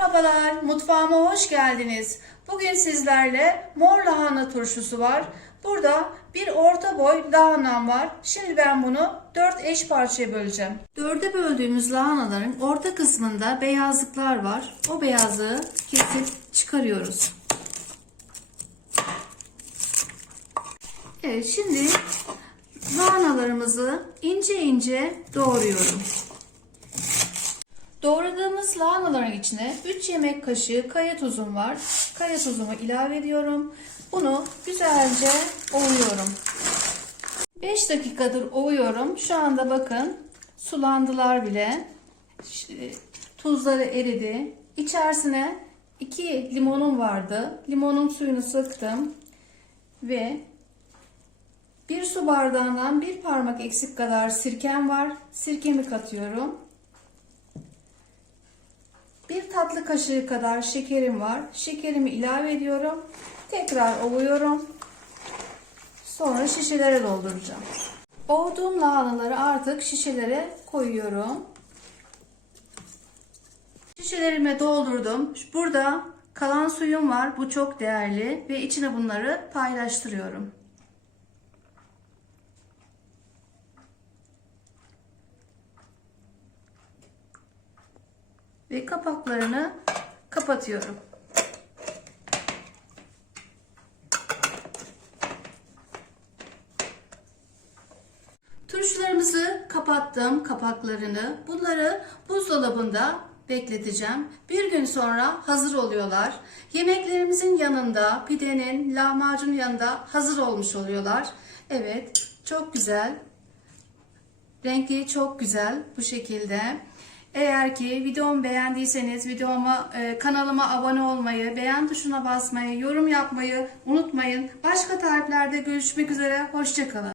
Merhabalar, mutfağıma hoş geldiniz. Bugün sizlerle mor lahana turşusu var. Burada bir orta boy lahanam var. Şimdi ben bunu 4 eş parçaya böleceğim. Dörde böldüğümüz lahanaların orta kısmında beyazlıklar var. O beyazlığı kesip çıkarıyoruz. Evet, şimdi lahanalarımızı ince ince doğruyorum. Lahanaların içine 3 yemek kaşığı kaya tuzum var. Kaya tuzumu ilave ediyorum. Bunu güzelce ovuyorum. 5 dakikadır ovuyorum. Şu anda bakın sulandılar bile. Ş- Tuzları eridi. İçerisine 2 limonum vardı. Limonun suyunu sıktım. Ve bir su bardağından bir parmak eksik kadar sirkem var. Sirkemi katıyorum. Bir tatlı kaşığı kadar şekerim var. Şekerimi ilave ediyorum. Tekrar ovuyorum. Sonra şişelere dolduracağım. Ovduğum lahanaları artık şişelere koyuyorum. Şişelerime doldurdum. Burada kalan suyum var. Bu çok değerli ve içine bunları paylaştırıyorum. Ve kapaklarını kapatıyorum. Turşularımızı kapattım kapaklarını. Bunları buzdolabında bekleteceğim. Bir gün sonra hazır oluyorlar. Yemeklerimizin yanında, pidenin, lahmacun yanında hazır olmuş oluyorlar. Evet, çok güzel. Renkli çok güzel bu şekilde. Eğer ki videomu beğendiyseniz videoma e, kanalıma abone olmayı, beğen tuşuna basmayı, yorum yapmayı unutmayın. Başka tariflerde görüşmek üzere. Hoşçakalın.